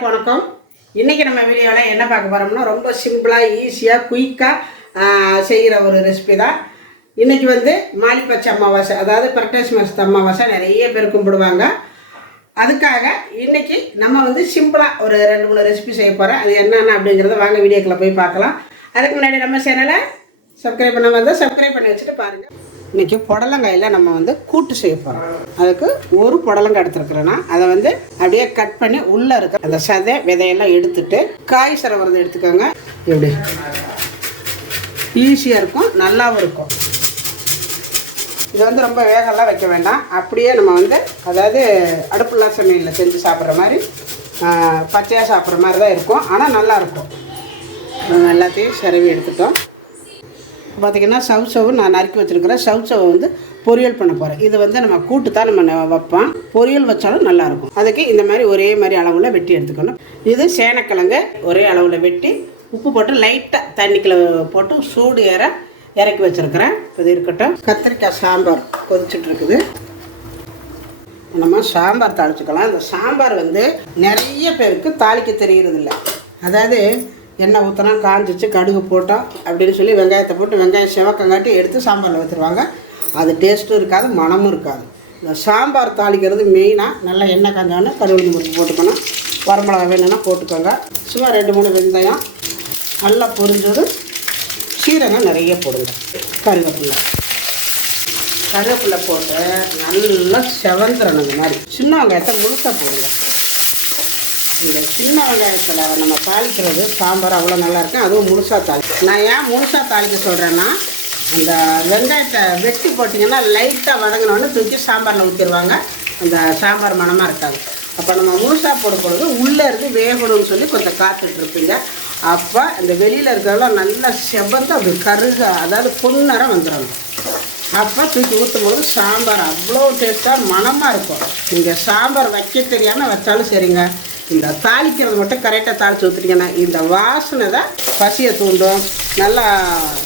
எல்லாருக்கும் வணக்கம். இன்றைக்கி நம்ம வீடியோவில் என்ன பார்க்க போகிறோம்னா ரொம்ப சிம்பிளாக ஈஸியாக குயிக்காக செய்கிற ஒரு ரெசிபி தான். இன்றைக்கி வந்து மாலிப்பச்சை அமாவாசை அதாவது பிரட்டேஸ் மாசத்து அமாவாசை நிறைய பேர் கும்பிடுவாங்க. அதுக்காக இன்றைக்கி நம்ம வந்து சிம்பிளாக ஒரு ரெண்டு மூணு ரெசிபி செய்ய போகிறோம் அது என்னென்ன அப்படிங்கிறத வாங்க வீடியோக்குள்ளே போய் பார்க்கலாம். அதுக்கு முன்னாடி நம்ம சேனலை சப்ஸ்கிரைப் பண்ண வந்தால் சப்ஸ்கிரைப் பண்ணி வச்சுட்டு பாருங்கள் இன்றைக்கி புடலங்காயில் நம்ம வந்து கூட்டு செய்ய போகிறோம் அதுக்கு ஒரு புடலங்காய் எடுத்துருக்குறேன்னா அதை வந்து அப்படியே கட் பண்ணி உள்ளே இருக்க அந்த சதை விதையெல்லாம் எடுத்துட்டு காய் சரவரதை எடுத்துக்கோங்க. எப்படி? ஈஸியாக இருக்கும் நல்லாவும் இருக்கும். இது வந்து ரொம்ப வேகம்லாம் வைக்க வேண்டாம். அப்படியே நம்ம வந்து அதாவது அடுப்புல்லா சமையலில் செஞ்சு சாப்பிட்ற மாதிரி பச்சையாக சாப்பிட்ற மாதிரி தான் இருக்கும். ஆனால் நல்லாயிருக்கும் எல்லாத்தையும் சிரவி எடுத்துட்டோம். பார்த்திங்கன்னா சவு சவு நான் நறுக்கி வச்சுருக்கிறேன். சவு சவு வந்து பொரியல் பண்ண போகிறேன் இது வந்து நம்ம கூட்டு தான் நம்ம ந- வைப்போம். பொரியல் வச்சாலும் நல்லாயிருக்கும். அதுக்கு இந்த மாதிரி ஒரே மாதிரி அளவில் வெட்டி எடுத்துக்கணும். இது சேனக்கிழங்கு ஒரே அளவில் வெட்டி உப்பு போட்டு லைட்டாக தண்ணிக்குள்ள போட்டு சூடு ஏற இறக்கி வச்சுருக்கிறேன். இது இருக்கட்டும். கத்திரிக்காய் சாம்பார் கொதிச்சுட்ருக்குது. நம்ம சாம்பார் தாளிச்சுக்கலாம். இந்த சாம்பார் வந்து நிறைய பேருக்கு தாளிக்க தெரியறதில்ல. அதாவது எண்ணெய் ஊற்றினா காஞ்சிச்சு கடுகு போட்டோம் அப்படின்னு சொல்லி வெங்காயத்தை போட்டு வெங்காயம் செவக்கங்காட்டி எடுத்து சாம்பாரில் ஊற்றுருவாங்க அது டேஸ்ட்டும் இருக்காது மணமும் இருக்காது. இந்த சாம்பார் தாளிக்கிறது மெயினாக நல்லா எண்ணெய் காஞ்சோன்னு கருவேப்பிலை முறுக்கு போட்டுக்கணும். வரமிளகா வேணும்னா போட்டுக்கோங்க. சும்மா ரெண்டு மூணு வெந்தயம். நல்லா பொரிஞ்சதும் சீரகம் நிறைய போடுங்க. கருவேப்பில்லை கருவேப்பில்லை போட்டு நல்லா செவந்துடணும் இந்த மாதிரி. சின்ன வெங்காயத்தை முழுசாக போடுங்க. இந்த சின்ன வெங்காயத்தில் நம்ம தாளிக்கிறது சாம்பார் அவ்வளோ நல்லா இருக்கும் அதுவும் முழுசாக தாளி. நான் ஏன் முழுசாக தாளிக்க சொல்கிறேன்னா அந்த வெங்காயத்தை வெட்டி போட்டிங்கன்னா லைட்டாக வதங்கினோடனே தூக்கி சாம்பாரில் ஊற்றிடுவாங்க அந்த சாம்பார் மணமாக இருக்காது. அப்போ நம்ம முழுசாக போடும் பொழுது உள்ளே இருந்து வேகணும்னு சொல்லி கொஞ்சம் காத்துட்ருப்பீங்க. அப்போ இந்த வெளியில் இருக்கிறதெல்லாம் நல்லா செவந்து அப்படி கருக அதாவது பொன்னரம் வந்துடணும் அப்போ தூக்கி ஊற்றும் போது சாம்பார் அவ்வளோ டேஸ்ட்டாக மணமாக இருக்கும். நீங்கள் சாம்பார் வைக்க தெரியாமல் வச்சாலும் சரிங்க. இந்த தாளிக்கிறது மட்டும் கரெக்டாக தாளித்து ஊற்றுட்டிங்கன்னா இந்த வாசனை தான் பசியை தூண்டும். நல்லா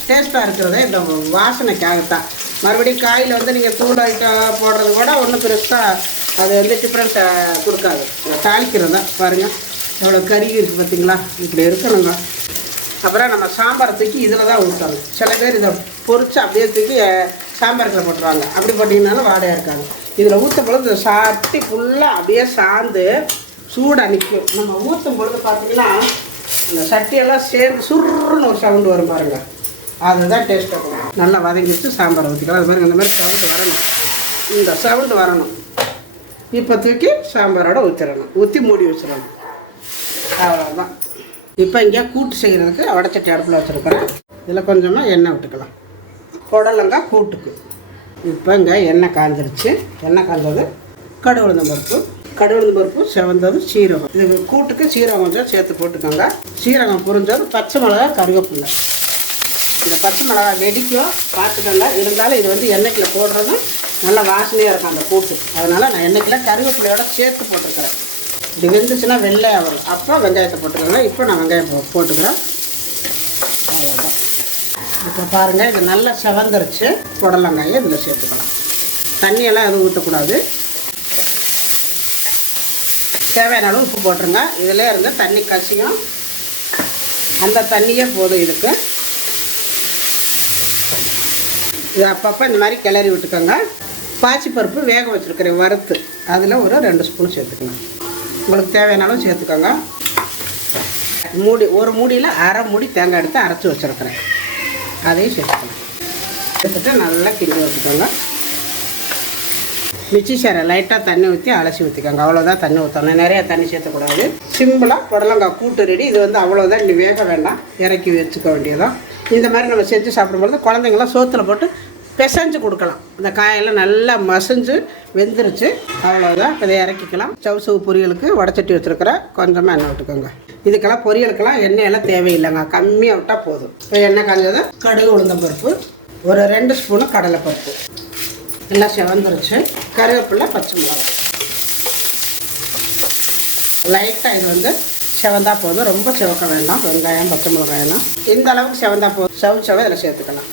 டேஸ்ட்டாக இருக்கிறதே இந்த வாசனைக்காகத்தான். மறுபடியும் காயில் வந்து நீங்கள் தூள் ஐட்டம் போடுறது கூட ஒன்றும் பெருசாக அது வந்து டிஃப்ரெண்ட்டை கொடுக்காது. தாளிக்கிறது தான் பாருங்கள் எவ்வளோ கருகி இருக்குது பார்த்தீங்களா? இப்படி இருக்கணுங்க. அப்புறம் நம்ம சாம்பார் தூக்கி இதில் தான் ஊற்றணும் சில பேர் இதை பொறிச்சு அப்படியே தூக்கி சாம்பாரத்தில் போட்டுருவாங்க. அப்படி போட்டிங்கனாலும் வாடையாக இருக்காங்க இதில் ஊற்றும் பொழுது இந்த ஃபுல்லாக அப்படியே சாந்து சூடாக நிற்கும் நம்ம ஊற்றும் பொழுது பார்த்தீங்கன்னா இந்த சட்டியெல்லாம் சேர்ந்து சுருன்னு ஒரு சவுண்டு வரும் பாருங்க. அதுதான் டேஸ்ட்டாக இருக்கும் நல்லா வதங்கிட்டு சாம்பார் ஊற்றிக்கலாம் அது மாதிரி இந்த மாதிரி சவுண்டு வரணும். இந்த சவுண்டு வரணும். இப்போ தூக்கி சாம்பாரோட ஊற்றிடணும் ஊற்றி மூடி வச்சிடணும். அவ்வளோதான் இப்போ இங்கே கூட்டு செய்கிறதுக்கு வடச்சட்டி அடுப்பில் வச்சுருக்கிறேன் இதில் கொஞ்சமாக எண்ணெய் விட்டுக்கலாம். புடலங்காய் கூட்டுக்கு. இப்போ இங்கே எண்ணெய் காஞ்சிருச்சு. எண்ணெய் காஞ்சது கடுகு உளுந்தம் பருப்பு கடுகு பருப்பு செவந்தது சீரகம். இது கூட்டுக்கு சீரகம் கொஞ்சம் சேர்த்து போட்டுக்கோங்க. சீரகம் புரிஞ்சது பச்சை மிளகா கருவேப்பில்லை இந்த பச்சை மிளகா வெடிக்கும் பார்த்துக்கோங்க. இருந்தாலும் இது வந்து எண்ணெய்க்கில் போடுறதும் நல்ல வாசனையாக இருக்கும் அந்த கூட்டு. அதனால் நான் எண்ணெய்க்கில் கருவேப்பிலையோட சேர்த்து போட்டுருக்கிறேன் இது வெந்துச்சுன்னா வெள்ளையாக வரும் அப்போ வெங்காயத்தை போட்டுக்கோங்க. இப்போ நான் வெங்காயம் போ போட்டுக்கிறேன். அவ்வளோதான் இப்போ பாருங்கள் இது நல்லா செவந்துருச்சு. புடலங்காயை இதில் சேர்த்துக்கலாம். தண்ணியெல்லாம் எதுவும் ஊற்றக்கூடாது தேவையான அளவு உப்பு போட்டுருங்க. இதில் இருந்து தண்ணி கசியும். அந்த தண்ணியே போதும் இதுக்கு. இது அப்பப்போ இந்த மாதிரி கிளறி விட்டுக்கோங்க. பாசிப்பருப்பு வேக வச்சுருக்கிறேன் வறுத்து அதில் ஒரு ரெண்டு ஸ்பூன் சேர்த்துக்கணும். உங்களுக்கு தேவையான அளவு சேர்த்துக்கோங்க. மூடி ஒரு மூடியில் அரை மூடி தேங்காய் எடுத்து அரைச்சி வச்சுருக்கிறேன். அதையும் சேர்த்துக்கணும். சேர்த்துட்டு நல்லா கிண்டி வச்சுக்கோங்க. மிச்சி சேரை லைட்டாக தண்ணி ஊற்றி அலசி ஊற்றிக்கோங்க அவ்வளோதான் தண்ணி ஊற்றணும் நிறையா தண்ணி சேர்த்தக்கூடாது. சிம்பிளாக புடலங்காய் கூட்டு ரெடி இது வந்து அவ்வளோதான் இன்னும் வேக வேண்டாம். இறக்கி வச்சுக்க வேண்டியதான் இந்த மாதிரி நம்ம செஞ்சு சாப்பிடும்பொழுது குழந்தைங்களாம் சோத்தில் போட்டு பிசைஞ்சு கொடுக்கலாம். இந்த காயெல்லாம் நல்லா மசிஞ்சு வெந்துருச்சு. அவ்வளோதான் இதை இறக்கிக்கலாம். சவுசவு பொரியலுக்கு வடச்சட்டி வச்சுருக்கிறேன் கொஞ்சமாக எண்ணெய் விட்டுக்கோங்க. இதுக்கெல்லாம் பொரியலுக்கெல்லாம் எண்ணெயெல்லாம் தேவையில்லைங்க. கம்மியாக விட்டால் போதும். இப்போ எண்ணெய் காஞ்சதும் கடுகு உளுந்தம் பருப்பு ஒரு ரெண்டு ஸ்பூனு கடலைப்பருப்பு. நல்லா செவந்துருச்சு. கருவேப்பிலை பச்சை மிளகாய். லைட்டாக இது வந்து செவந்தா போதும். ரொம்ப சிவக்க வேண்டாம். வெங்காயம் பச்சை மிளகாயெல்லாம். இந்த அளவுக்கு செவந்தா போதும். சவுச்சவை இதில் சேர்த்துக்கலாம்.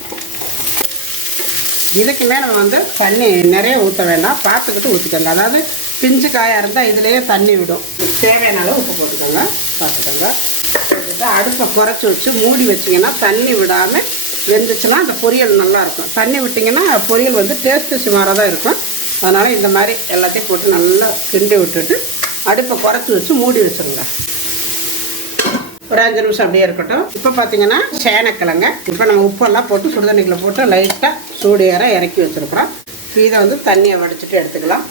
இதுக்குமே நம்ம வந்து தண்ணி நிறைய ஊற்ற வேண்டாம். பார்த்துக்கிட்டு ஊற்றிக்கோங்க. அதாவது பிஞ்சு காயாக இருந்தால் இதுலேயே தண்ணி விடும். தேவையான அளவு உப்பு போட்டுக்கோங்க. பார்த்துக்கோங்க. அடுப்பை குறைச்சி வச்சு மூடி வச்சிங்கன்னா தண்ணி விடாமல் வெந்துச்சுன்னா அந்த பொரியல் நல்லாயிருக்கும் தண்ணி விட்டிங்கன்னா பொரியல் வந்து டேஸ்ட்டு சுமாராக தான் இருக்கும். அதனால் இந்த மாதிரி எல்லாத்தையும் போட்டு நல்லா கிண்டி விட்டுட்டு அடுப்பை குறைச்சி வச்சு மூடி வச்சுருங்க. ஒரு அஞ்சு நிமிஷம் அப்படியே இருக்கட்டும். இப்போ பார்த்தீங்கன்னா சேனக்கிழங்க. இப்போ நம்ம உப்பெல்லாம் போட்டு சுடுதண்ணிக்கில் போட்டு லைட்டாக சூடு ஏற இறக்கி வச்சுருக்குறோம். இதை வந்து தண்ணியை வடிச்சிட்டு எடுத்துக்கலாம்.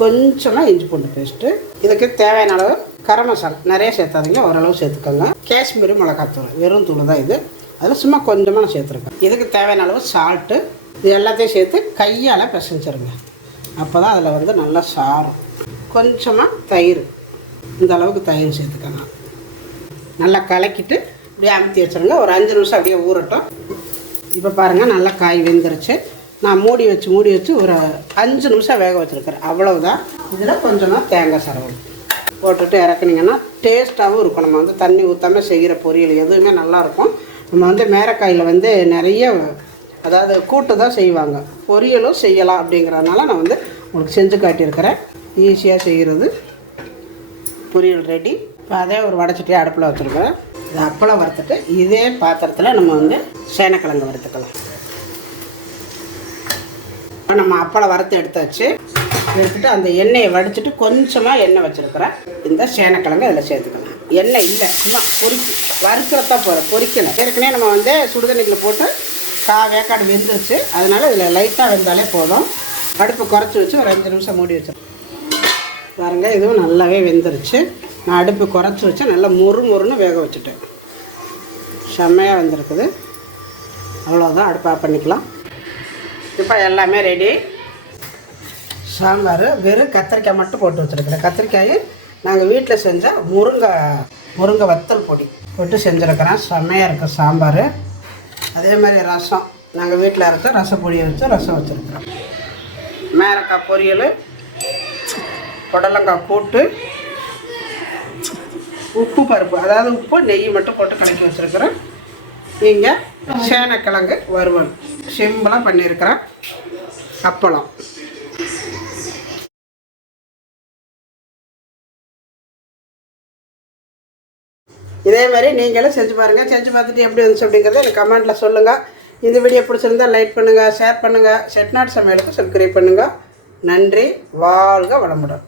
கொஞ்சமாக இஞ்சி பூண்டு பேஸ்ட்டு இதுக்கு தேவையான அளவு கரம் மசாலா. நிறைய சேர்த்தாதீங்க. ஓரளவு சேர்த்துக்கோங்க. காஷ்மீரி மிளகாத்தூள். வெறும் தூள் தான் இது. அதில் சும்மா கொஞ்சமாக நான் சேர்த்துருக்கேன் இதுக்கு தேவையான அளவு சால்ட்டு இது எல்லாத்தையும் சேர்த்து கையால் பிசைஞ்சிருங்க. அப்போ தான் அதில் வந்து நல்லா சாரும். கொஞ்சமாக தயிர். இந்த அளவுக்கு தயிர் சேர்த்துக்கோங்க. நல்லா கலக்கிட்டு அப்படியே அமுத்தி வச்சுருங்க. ஒரு அஞ்சு நிமிஷம் அப்படியே ஊறட்டும். இப்போ பாருங்கள் நல்லா காய் வெந்துருச்சு. நான் மூடி வச்சு மூடி வச்சு ஒரு அஞ்சு நிமிஷம் வேக வச்சுருக்கிறேன். அவ்வளவுதான். இதில் கொஞ்சமாக தேங்காய் சரவல் போட்டுட்டு இறக்குனீங்கன்னா டேஸ்ட்டாகவும் இருக்கும். நம்ம வந்து தண்ணி ஊற்றாமல் செய்கிற பொரியல் எதுவுமே நல்லாயிருக்கும். நம்ம வந்து மேரக்காயில் வந்து நிறைய அதாவது கூட்டு தான் செய்வாங்க. பொரியலும் செய்யலாம் அப்படிங்கிறதுனால நான் வந்து உங்களுக்கு செஞ்சு காட்டியிருக்கிறேன். ஈஸியாக செய்கிறது பொரியல் ரெடி இப்போ அதே ஒரு வடச்சட்டியை அடுப்பில் வச்சுருக்கேன் இது அப்பளம் வறுத்துட்டு இதே பாத்திரத்தில் நம்ம வந்து சேனக்கிழங்கு வறுத்துக்கலாம். இப்போ நம்ம அப்பளம் வறுத்து எடுத்தாச்சு. எடுத்துட்டு அந்த எண்ணெயை வடிச்சிட்டு கொஞ்சமாக எண்ணெய் வச்சுருக்கிறேன். இந்த சேனக்கிழங்கு அதில் சேர்த்துக்கலாம். எண்ணெய் இல்லை. சும்மா பொறிக்கி. வறுக்கிறதா போகிறோம் பொறிக்கணும். ஏற்கனவே நம்ம வந்து சுடுதண்ணிக்குள்ள போட்டு கா வேக்காடு வெந்துருச்சு. அதனால் இதில் லைட்டாக வெந்தாலே போதும். அடுப்பை குறைச்சி வச்சு ஒரு அஞ்சு நிமிஷம் மூடி வச்சிருக்கேன் பாருங்க இதுவும் நல்லாவே வெந்துருச்சு. நான் அடுப்பு குறைச்சி வச்சு நல்லா மொறு மொறுன்னு வேக வச்சுட்டேன். செம்மையாக வந்திருக்குது. அவ்வளோதான் அடுப்பு ஆஃப் பண்ணிக்கலாம். இப்போ எல்லாமே ரெடி சாம்பார் வெறும் கத்திரிக்காய் மட்டும் போட்டு வச்சுருக்கிறேன். கத்திரிக்காயை நாங்கள் வீட்டில் செஞ்ச முருங்கை முருங்கை வத்தல் பொடி போட்டு செஞ்சுருக்கிறேன். செம்மையாக இருக்கும் சாம்பார். அதே மாதிரி ரசம். நாங்கள் வீட்டில் இருக்க ரசப்பொடியை வச்சு ரசம் வச்சுருக்குறோம். மேரக்காய் பொரியல் புடலங்காய் கூட்டு உப்பு பருப்பு. அதாவது உப்பு நெய் மட்டும் போட்டு கலக்கி வச்சுருக்கிறேன். இங்கே சேனக்கிழங்கு வறுவல். சிம்பிளாக பண்ணியிருக்கிறேன் அப்பளம். இதே மாதிரி நீங்களும் செஞ்சு பாருங்கள் செஞ்சு பார்த்துட்டு எப்படி வந்துச்சு அப்படிங்கிறத எனக்கு கமெண்ட்டில் சொல்லுங்கள் இந்த வீடியோ பிடிச்சிருந்தா லைக் பண்ணுங்கள் ஷேர் பண்ணுங்கள் செட்நாட் சமையலுக்கு சப்ஸ்கிரைப் பண்ணுங்கள் நன்றி. வாழ்க வளமுடன்.